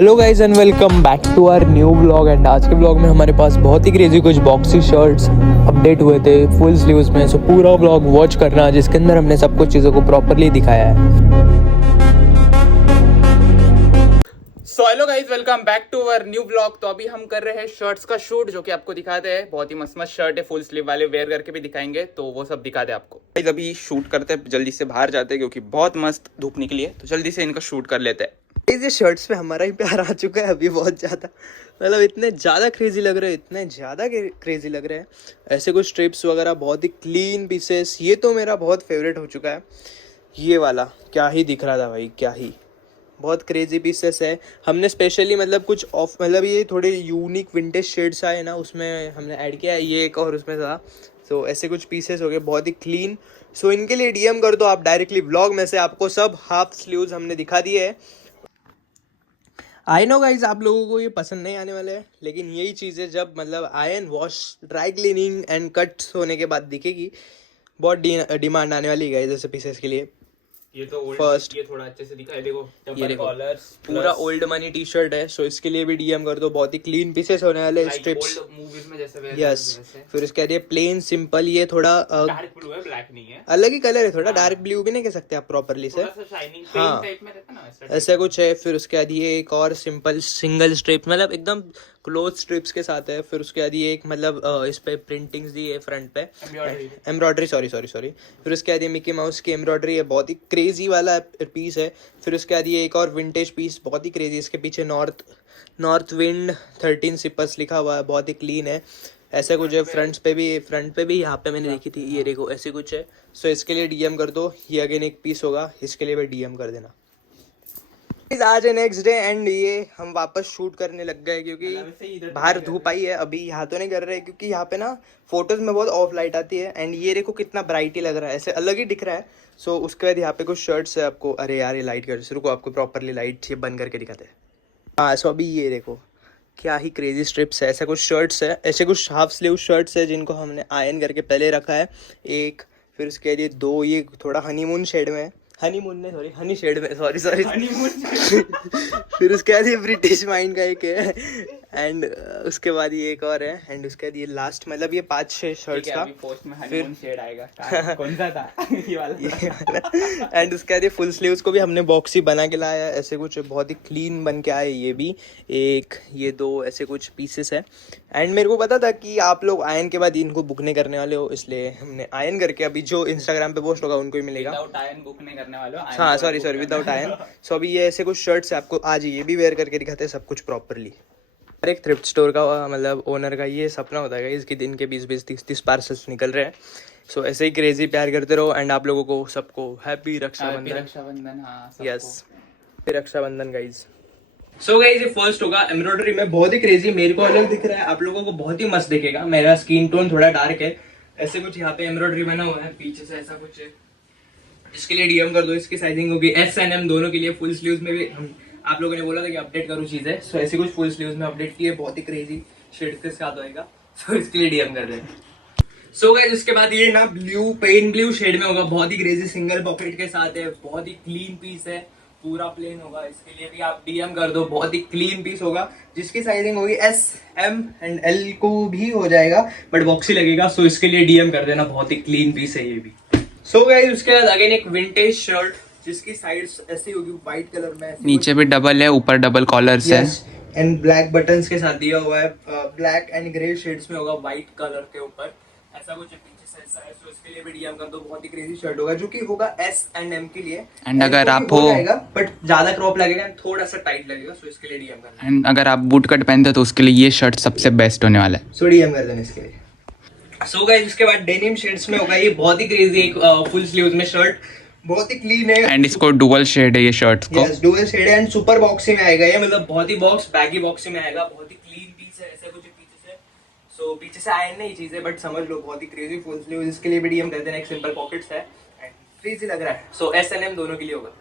Hello guys and welcome back to our new blog. And आज के blog में हमारे पास बहुत ही क्रेजी कुछ बॉक्सी शर्ट्स अपडेट हुए थे फुल स्लीव्स में। सो पूरा ब्लॉग वॉच करना जिसके अंदर हमने सब कुछ चीज़ों को प्रॉपरली दिखाया है। So hello guys, welcome back to our new blog. तो अभी हम कर रहे हैं शर्ट्स का शूट, जो कि आपको दिखाते हैं। बहुत ही मस्त मस्त शर्ट है, फुल स्लीव वाले, वेयर करके भी दिखाएंगे, तो वो सब दिखाते हैं आपको। गाइज अभी शूट करते हैं, जल्दी से बाहर जाते हैं क्योंकि बहुत मस्त धूप निकली है, तो जल्दी से इनका शूट कर लेते हैं। ये शर्ट्स पे हमारा ही प्यार आ चुका है अभी बहुत ज़्यादा। मतलब इतने ज़्यादा क्रेजी लग रहे हैं, इतने ज़्यादा क्रेजी लग रहे हैं। ऐसे कुछ स्ट्रिप्स वगैरह, बहुत ही क्लीन पीसेस। ये तो मेरा बहुत फेवरेट हो चुका है। ये वाला क्या ही दिख रहा था भाई, क्या ही बहुत क्रेजी पीसेस है। हमने स्पेशली मतलब कुछ ऑफ मतलब ये थोड़े यूनिक विंटेज शेड्स आए ना, उसमें हमने ऐड किया है ये एक, और उसमें था। सो ऐसे कुछ पीसेस हो गए बहुत ही क्लीन। सो इनके लिए डीएम कर दो आप डायरेक्टली ब्लॉग में से। आपको सब हाफ स्लीव्स हमने दिखा दिए है। आई नो गाइज आप लोगों को ये पसंद नहीं आने वाले हैं, लेकिन यही चीज़ें जब मतलब iron wash, dry cleaning and cuts होने के बाद दिखेगी, बहुत डिमांड आने वाली है गाइज ऐसे पीसेस के लिए। ये तो First, ये थोड़ा अच्छे से दिखा है, देखो ये देखो कॉलर्स पूरा ओल्ड मनी टी शर्ट है। सो इसके लिए भी डीएम कर दो। बहुत ही क्लीन पीसेस होने वाले स्ट्रिप्स। मूवीज में जैसे wear यस, करते हैं वैसे। फिर उसके बाद ये प्लेन सिंपल, ये थोड़ा डार्क ब्लू है, ब्लैक नहीं है, अलग ही कलर है। थोड़ा हाँ। डार्क ब्लू भी नहीं कह सकते आप प्रॉपरली से, थोड़ा सा शाइनिंग हाँ। टाइप में रहता है ना, वैसा ऐसा कुछ है। फिर उसके बाद ये एक और सिंपल सिंगल स्ट्रिप, मतलब एकदम क्लोज स्ट्रिप्स के साथ है। फिर उसके बाद ये एक मतलब इस पे प्रिंटिंग्स दी है फ्रंट पे, एम्ब्रॉयडरी, सॉरी। फिर उसके बाद ये मिकी माउस की एम्ब्रॉयडरी है, बहुत ही क्रेजी वाला पीस है। फिर उसके बाद ये एक और विंटेज पीस, बहुत ही क्रेजी। इसके पीछे नॉर्थ विंड 13 सिपर्स लिखा हुआ है, बहुत ही क्लीन है। ऐसा कुछ है। फ्रंट पे भी यहाँ पे मैंने देखी थी, ये देखो ऐसे कुछ है। सो इसके लिए डीएम कर दो। ये अगेन एक पीस होगा, इसके लिए भी डीएम कर देना। आज है नेक्स्ट डे एंड ये हम वापस शूट करने लग गए क्योंकि बाहर धूप आई है। अभी यहाँ तो नहीं कर रहे क्योंकि यहाँ पे ना फोटोज में बहुत ऑफ लाइट आती है। एंड ये देखो कितना ब्राइट ही लग रहा है, ऐसे अलग ही दिख रहा है। सो उसके बाद यहाँ पे कुछ शर्ट्स है आपको। अरे यार ये लाइट कर, रुको आपको प्रॉपरली लाइट ये बंद करके दिखाते हैं। हाँ, सो अभी ये देखो क्या ही क्रेजी स्ट्रिप्स है। ऐसे कुछ शर्ट्स है, ऐसे कुछ हाफ स्लीव शर्ट्स है जिनको हमने आयरन करके पहले रखा है एक। फिर उसके लिए दो, ये थोड़ा हनीमून शेड में है, हनीमून नहीं सॉरी हनी शेड में, सॉरी फिर उसके बाद ये ब्रिटिश माइंड का एक है। एंड उसके बाद ये एक और है। एंड उसके बाद ये लास्ट, मतलब ये 5-6 शर्ट्स का। पोस्ट में फिर हनीमून शेड आएगा। कौन सा था? ये वाला। एंड उसके बाद ये फुल स्लीव्स को भी हमने बॉक्सी बना के लाया है। ऐसे कुछ बहुत ही क्लीन बन के आए। ये भी एक, ये दो, ऐसे कुछ पीसेस है। एंड मेरे को पता था कि आप लोग आयन के बाद इनको बुक नहीं करने वाले हो, इसलिए हमने आयन करके अभी जो इंस्टाग्राम पे पोस्ट होगा उनको ही मिलेगा। विदाउट आयन बुक नहीं करने वाले हो, iron हाँ के बाद सॉरी book विदाउट करना। आयन। सो अभी ये ऐसे कुछ शर्ट्स है, आपको आज ये भी वेयर करके दिखाते हैं सब कुछ प्रॉपरली। हर एक थ्रिफ्ट स्टोर का मतलब ओनर का ये सपना होता है इसकी दिन के 20-20, 30-30 पार्सल्स निकल रहे हैं। सो ऐसे ही क्रेजी प्यार करते रहो। एंड आप लोगों को सबको हैप्पी रक्षाबंधन। हाँ, yes, Rakshabandhan guys. So guys ये फर्स्ट होगा एम्ब्रॉयडरी में, बहुत ही क्रेजी। मेरे को अलग दिख रहा है, आप लोगों को बहुत ही मस्त दिखेगा। मेरा स्किन टोन थोड़ा डार्क है। ऐसे कुछ यहाँ पे एम्ब्रॉयडरी बना हुआ है, पीछे से ऐसा कुछ है। इसके लिए डीएम कर दो। इसकी साइजिंग होगी एस एंड एम दोनों के लिए। फुल स्लीव्स में भी हम आप लोगों ने बोला था कि अपडेट करूँ चीजें, सो ऐसे कुछ फुल स्लीव्स में अपडेट किए, बहुत ही क्रेजी शेड के साथ होएगा। सो इसके लिए डीएम कर दें। सो गाइस उसके बाद ये ना ब्लू, पेन ब्लू शेड में होगा, बहुत ही क्रेजी, सिंगल पॉकेट के साथ है, बहुत ही क्लीन पीस है, पूरा प्लेन होगा। इसके लिए भी आप डीएम कर दो। बहुत ही क्लीन पीस होगा, जिसकी साइजिंग होगी एस, एम एंड एल को भी हो जाएगा, बट बॉक्सी लगेगा। सो इसके लिए डीएम कर देना, बहुत ही क्लीन पीस है ये भी। सो गाइस उसके बाद अगेन एक विंटेज शर्ट जिसकी साइड्स ऐसी होगी व्हाइट कलर में, नीचे भी डबल है, ऊपर डबल कॉलर्स है, एंड ब्लैक बटन्स के साथ दिया हुआ है। ब्लैक एंड ग्रे शेड्स में होगा व्हाइट कलर के ऊपर, ऐसा कुछ है। पीछे से ऐसा है। सो इसके लिए भी डीएम कर दो। बहुत ही क्रेजी शर्ट होगा, जो कि होगा एस एंड एम के लिए। एंड अगर आप हो बट ज्यादा क्रॉप लगेगा, थोड़ा सा टाइट लगेगा। सो इसके लिए डीएम करना। एंड अगर आप बूट कट पहनते हो तो उसके लिए ये शर्ट सबसे बेस्ट होने वाला है। सो डीएम कर देना इसके लिए। सो गाइस इसके बाद डेनिम शेड्स में होगा ये, बहुत ही क्रेजी एक फुल स्लीव्स में शर्ट, बहुत ही क्लीन है। एंड इसको डुअल शेड है ये शर्ट्स को। यस, डुअल शेड है एंड सुपर बॉक्सी में आएगा ये, मतलब बहुत ही बैगी बॉक्सी में आएगा। बहुत ही क्लीन पीस है, ऐसा कुछ पीछे से। सो पीछे से आयरन नहीं चीज है, बट समझ लो बहुत ही क्रेजी फुल स्लीव। इसके लिए भी डीएम कर देना। एक सिंपल पॉकेट्स है एंड क्रेजी लग रहा है। सो एस एंड एम दोनों के लिए होगा।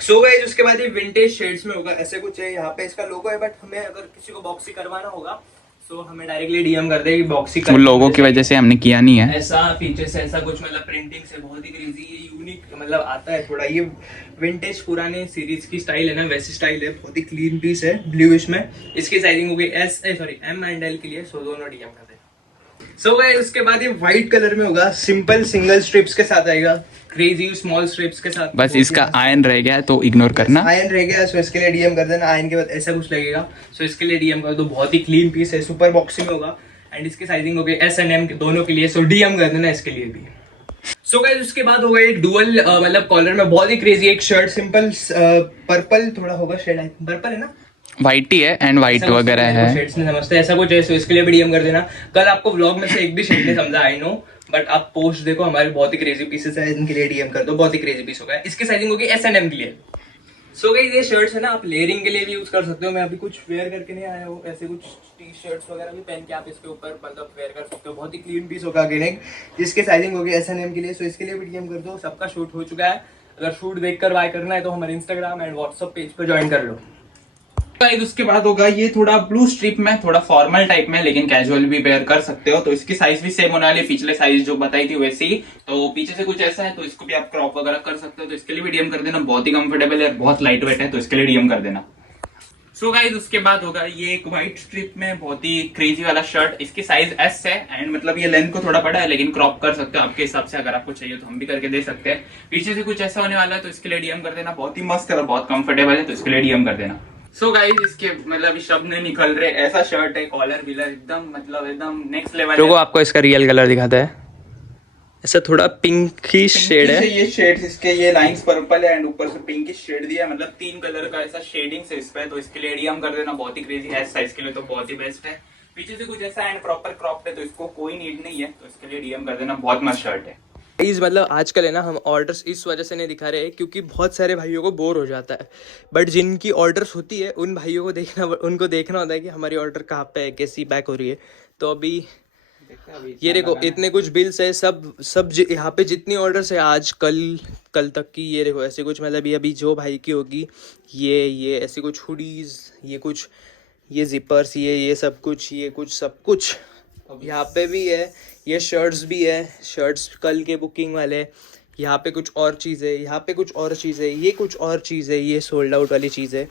सो गाइस उसके बाद ये विंटेज शेड्स में होगा, ऐसे कुछ है। यहाँ पे इसका लोगो है, बट हमें अगर किसी को बॉक्सी करवाना होगा सो हमें डायरेक्टली डीएम कर दे कि बॉक्सी उन लोगों की वजह से हमने किया नहीं है। ऐसा फीचर्स ऐसा कुछ मतलब प्रिंटिंग से बहुत ही क्रेजी ये यूनिक मतलब आता है थोड़ा। ये विंटेज पुराने सीरीज की स्टाइल है ना, वैसी स्टाइल है। बहुत ही क्लीन पीस है ब्लूइश में। इसकी साइजिंग हो गई एम एंड एल के लिए। सो दोनों डीएम कर दे। सो गाइस उसके बाद ये व्हाइट कलर में होगा, सिंपल सिंगल स्ट्रिप्स के साथ आएगा, क्रेजी स्मॉल स्ट्रिप्स के साथ। बस इसका आयन रह गया तो इग्नोर करना। आयन रह गया, सो इसके लिए डीएम कर देना। आयन के बाद ऐसा कुछ लगेगा, सो इसके लिए डीएम कर दो। बहुत ही क्लीन पीस है, सुपर बॉक्सी में होगा एंड इसकी साइजिंग हो गई एस एंड एम दोनों के लिए। सो डीएम कर देना इसके लिए भी। सो गाइस उसके बाद हो गए डुअल मतलब कॉलर में बहुत ही क्रेजी एक शर्ट, सिंपल पर्पल थोड़ा होगा शेड, पर्पल है ना, व्हाइट ही है एंड व्हाइट वगैरह है। शेड्स नहीं समझते, ऐसा कुछ है। सो इसके लिए भी डीएम कर देना। कल आपको व्लॉग में से एक भी शेड नहीं समझा, आई नो, बट आप पोस्ट देखो हमारे बहुत ही क्रेजी पीसेस है, इनके लिए डीएम कर दो। बहुत ही क्रेजी पीस होगा। इसकी साइजिंग होगी एस एंड एम के लिए। सो गाइस ये शर्ट्स है ना, आप लेयरिंग के लिए भी यूज कर सकते हो। मैं अभी कुछ वेयर करके नहीं आया हूँ, ऐसे कुछ टी शर्ट्स वगैरह भी पहन के आप इसके ऊपर मतलब वेयर कर सकते हो। बहुत ही क्लीन पीस होगा अगेन। इसके साइजिंग होगी एस एंड एम के लिए। सो इसके लिए भी डीएम कर दो। सबका शूट हो चुका है। अगर शूट देख कर बाय करना है तो हमारे इंस्टाग्राम एंड व्हाट्सएप पेज पर ज्वाइन कर लो। उसके बाद होगा ये थोड़ा ब्लू स्ट्रिप में, थोड़ा फॉर्मल टाइप में, लेकिन कैजुअल भी वेयर कर सकते हो। तो इसकी साइज भी सेम होने वाली, पिछले साइज जो बताई थी वैसे ही। तो पीछे से कुछ ऐसा है, तो इसको भी आप क्रॉप वगैरह कर सकते हो। तो इसके लिए भी डीएम कर देना। बहुत ही कंफर्टेबल है, बहुत लाइट वेट है, तो इसके लिए डीएम कर देना। सो गाइस उसके बाद होगा ये एक व्हाइट स्ट्रिप में बहुत ही क्रेजी वाला शर्ट। इसकी साइज एस है एंड मतलब ये लेंथ को थोड़ा बड़ा है, लेकिन क्रॉप कर सकते हो आपके हिसाब से। अगर आपको चाहिए तो हम भी करके दे सकते हैं। पीछे से कुछ ऐसा होने वाला है, तो इसके लिए डीएम कर देना। बहुत ही मस्त है, बहुत कंफर्टेबल है, तो इसके लिए डीएम कर देना। सो गाइस इसके मतलब शब्द नहीं निकल रहे, ऐसा शर्ट है, कॉलर विलर एकदम मतलब एकदम नेक्स्ट लेवल। लोगों आपको इसका रियल कलर दिखाता है, ऐसा थोड़ा पिंकी शेड है। ये शेड्स इसके, ये लाइंस पर्पल है एंड ऊपर से पिंकी शेड दिया है, मतलब 3 कलर का ऐसा शेडिंग है इस पे। तो इसके लिए डीएम कर देना। बहुत ही क्रेजी है, साइज के लिए तो बहुत ही बेस्ट है। पीछे से कुछ ऐसा एंड प्रॉपर क्रॉप है, तो इसको कोई नीड नहीं है, तो इसके लिए डीएम कर देना। बहुत मस्त शर्ट है। मतलब आजकल है ना, हम ऑर्डर्स इस वजह से नहीं दिखा रहे हैं क्योंकि बहुत सारे भाइयों को बोर हो जाता है। बट जिनकी ऑर्डर्स होती है उन भाइयों को उनको देखना होता है कि हमारी ऑर्डर कहाँ पे है, कैसी पैक हो रही है। तो अभी ये देखो इतने कुछ बिल्स है, सब यहाँ पे जितनी ऑर्डर्स है आज कल तक की, ये देखो ऐसे कुछ मतलब ये अभी जो भाई की होगी ये ऐसे कुछ हुडीज, ये कुछ ये जिपर्स, ये सब कुछ, ये कुछ सब कुछ यहाँ पे भी है। ये शर्ट्स भी है, शर्ट्स कल के बुकिंग वाले। यहाँ पे कुछ और चीज़ है, यहाँ पे कुछ और चीज़ है, ये कुछ और चीज़ है, ये सोल्ड आउट वाली चीज़ है।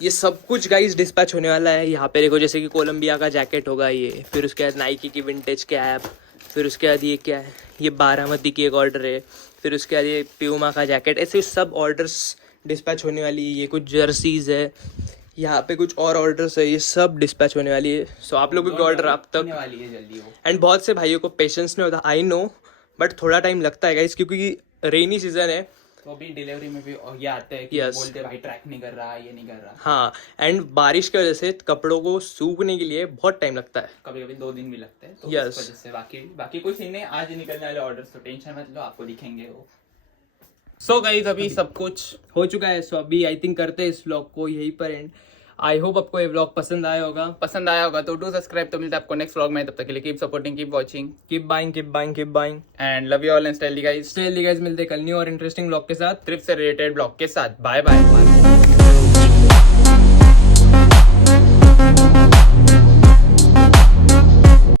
ये सब कुछ गाइस डिस्पैच होने वाला है। यहाँ पे देखो जैसे कि कोलंबिया का जैकेट होगा ये, फिर उसके बाद नाइकी की विंटेज कैप, फिर उसके बाद ये क्या है, ये बारामती की एक ऑर्डर है, फिर उसके बाद ये प्यूमा का जैकेट। ऐसे सब ऑर्डर्स डिस्पैच होने वाली है। ये कुछ जर्सीज है, यहाँ पे कुछ और ऑर्डर्स है, ये सब डिस्पैच होने वाली है। सो आप लोगों की ऑर्डर आप तक वाली है जल्दी वो। एंड बहुत से भाइयों को पेशेंस नहीं होता, आई नो, बट थोड़ा टाइम लगता है गाइस क्योंकि रेनी सीजन है। तो अभी डिलीवरी में भी ये आता है कि Yes. बोलते भाई ट्रैक नहीं कर रहा, ये नहीं कर रहा। हाँ, एंड बारिश की वजह से कपड़ों को सूखने के लिए बहुत टाइम लगता है। कभी कभी 2 दिन भी लगते हैं, तो Yes. इस वजह से बाकी कोई सीन नहीं। आज निकलने वाले ऑर्डर्स, तो टेंशन मत लो, आपको दिखेंगे वो। सो गाइस अभी सब कुछ हो चुका है। सो अभी आई थिंक करते हैं इस व्लॉग को यहीं पर एंड। आई होप आपको ये व्लॉग पसंद आया होगा। तो डू सब्सक्राइब। तो मिलता है आपको नेक्स्ट व्लॉग में, तब तक के लिए keep supporting, keep watching, keep buying and love you all and style guys. Guys. मिलते हैं कल न्यू और इंटरेस्टिंग व्लॉग के साथ, ट्रिप से रिलेटेड ब्लॉग के साथ। Bye bye.